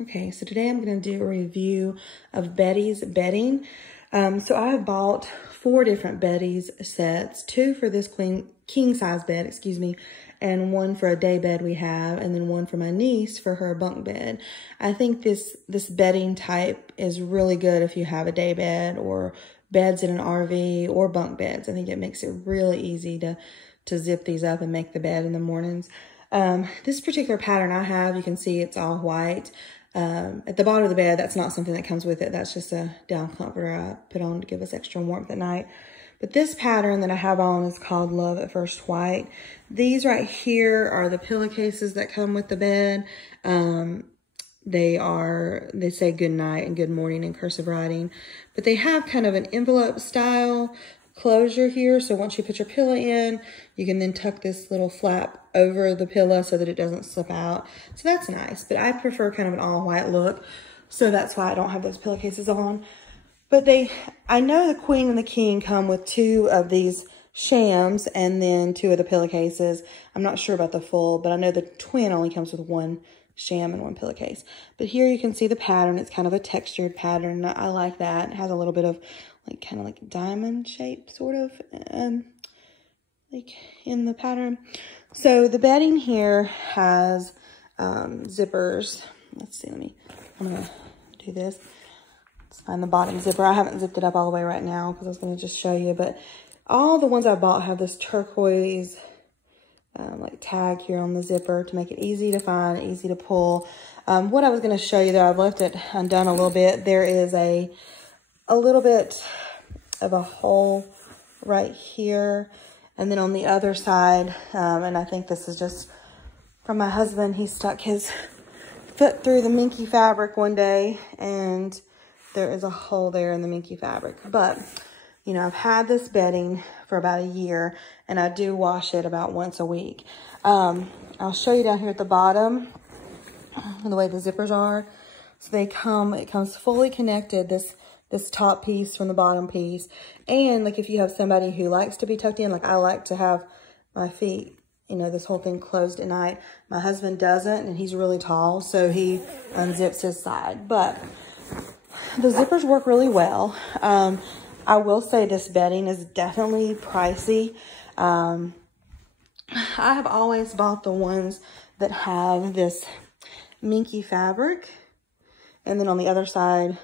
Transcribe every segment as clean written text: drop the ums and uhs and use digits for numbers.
Okay, so today I'm going to do a review of Beddy's bedding. So I have bought 4 different Beddy's sets, 2 for this king size bed, excuse me, and 1 for a day bed we have, and then 1 for my niece for her bunk bed. I think this bedding type is really good if you have a day bed or beds in an RV or bunk beds. I think it makes it really easy to zip these up and make the bed in the mornings. This particular pattern I have, you can see it's all white. At the bottom of the bed, that's not something that comes with it. That's just a down comforter I put on to give us extra warmth at night. But this pattern that I have on is called Love at First White. These right here are the pillowcases that come with the bed. They say good night and good morning in cursive writing, but they have kind of an envelope style closure here. So once you put your pillow in, you can then tuck this little flap over the pillow so that it doesn't slip out. So that's nice, but I prefer kind of an all white look. So that's why I don't have those pillowcases on. But I know the queen and the king come with 2 of these shams and then 2 of the pillowcases. I'm not sure about the full, but I know the twin only comes with 1 sham and 1 pillowcase. But here you can see the pattern. It's kind of a textured pattern. I like that. It has a little bit of kind of like diamond shape sort of like in the pattern. So the bedding here has zippers. Let's see, I'm gonna do this. Let's find the bottom zipper. I haven't zipped it up all the way right now because I was gonna just show you, but all the ones I bought have this turquoise like tag here on the zipper to make it easy to find, easy to pull. What I was gonna show you though, I've left it undone a little bit. There is a little bit of a hole right here. And then on the other side, and I think this is just from my husband, he stuck his foot through the minky fabric one day and there is a hole there in the minky fabric. But, you know, I've had this bedding for about a year and I do wash it about once a week. I'll show you down here at the bottom the way the zippers are. So it comes fully connected, this top piece from the bottom piece. And like if you have somebody who likes to be tucked in, like I like to have my feet, you know, this whole thing closed at night. My husband doesn't, and he's really tall, so he unzips his side. But the zippers work really well. I will say this bedding is definitely pricey. I have always bought the ones that have this minky fabric. And then on the other side,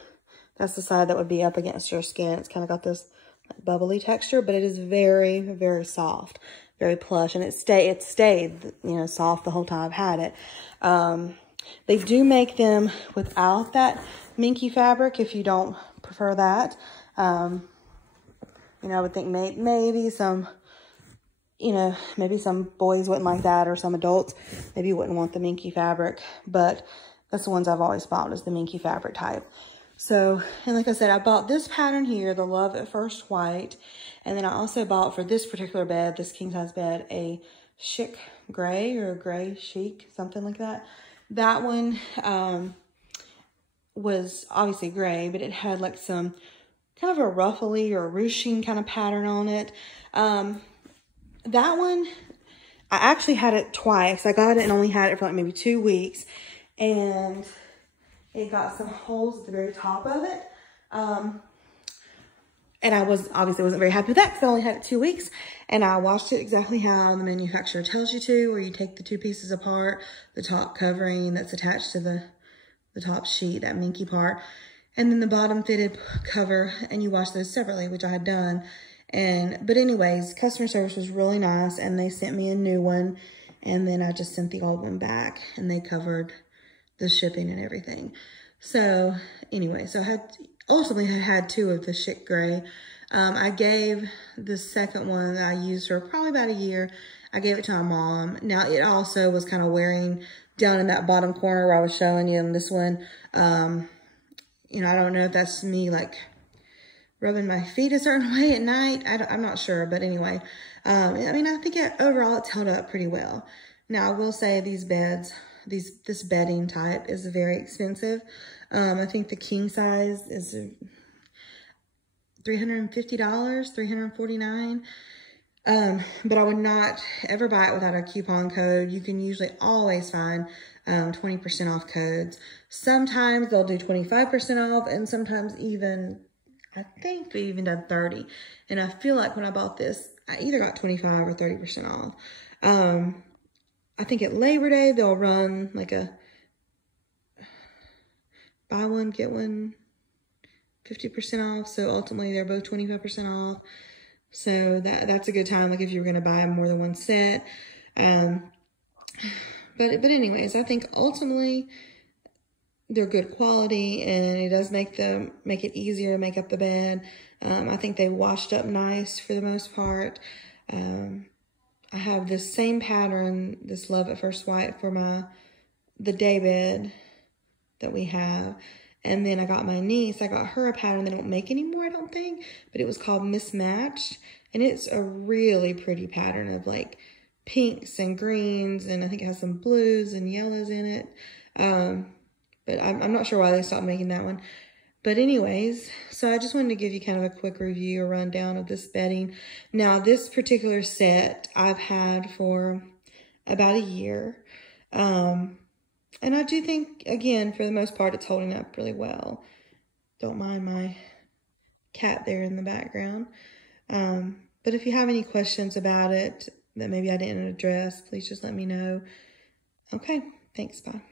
that's the side that would be up against your skin. It's kind of got this bubbly texture, but it is very, very soft, very plush. And it stayed, you know, soft the whole time I've had it. They do make them without that minky fabric if you don't prefer that. You know, I would think maybe some, you know, maybe some boys wouldn't like that or some adults maybe wouldn't want the minky fabric, but that's the ones I've always bought is the minky fabric type. So, and like I said, I bought this pattern here, the Love at First White. And then I also bought for this particular bed, this king size bed, a chic gray or a gray chic, something like that. That one was obviously gray, but it had like some kind of a ruffly or ruching kind of pattern on it. That one, I actually had it twice. I got it and only had it for like maybe 2 weeks. And it got some holes at the very top of it. And I obviously wasn't very happy with that because I only had it 2 weeks. And I washed it exactly how the manufacturer tells you to, where you take the 2 pieces apart, the top covering that's attached to the top sheet, that minky part, and then the bottom fitted cover, and you wash those separately, which I had done. But anyways, customer service was really nice, and they sent me a new one, and then I just sent the old one back, and they covered the shipping and everything. So anyway, so I ultimately had 2 of the chic gray. I gave the second one that I used for probably about a year. I gave it to my mom. Now it also was kind of wearing down in that bottom corner where I was showing you in this one. You know, I don't know if that's me like rubbing my feet a certain way at night. I'm not sure, but anyway, I mean, I think overall it's held up pretty well. Now I will say these beds, this bedding type is very expensive. I think the king size is $350, $349. But I would not ever buy it without a coupon code. You can usually always find 20% off codes. Sometimes they'll do 25% off, and sometimes even, I think they even done 30. And I feel like when I bought this, I either got 25 or 30% off. I think at Labor Day, they'll run like a buy one, get one 50% off. So ultimately they're both 25% off. So that's a good time, like if you're going to buy more than one set. But anyways, I think ultimately they're good quality, and it does make it easier to make up the bed. I think they washed up nice for the most part. I have this same pattern, this Love at First Swipe, for the day bed that we have. And then I got my niece, I got her a pattern they don't make anymore, I don't think, but it was called Mismatched. And it's a really pretty pattern of like pinks and greens, and I think it has some blues and yellows in it. But I'm not sure why they stopped making that one. But anyways, so I just wanted to give you kind of a quick review or rundown of this bedding. Now, this particular set I've had for about a year. And I do think, again, for the most part, it's holding up really well. Don't mind my cat there in the background. But if you have any questions about it that maybe I didn't address, please just let me know. Okay, thanks, bye.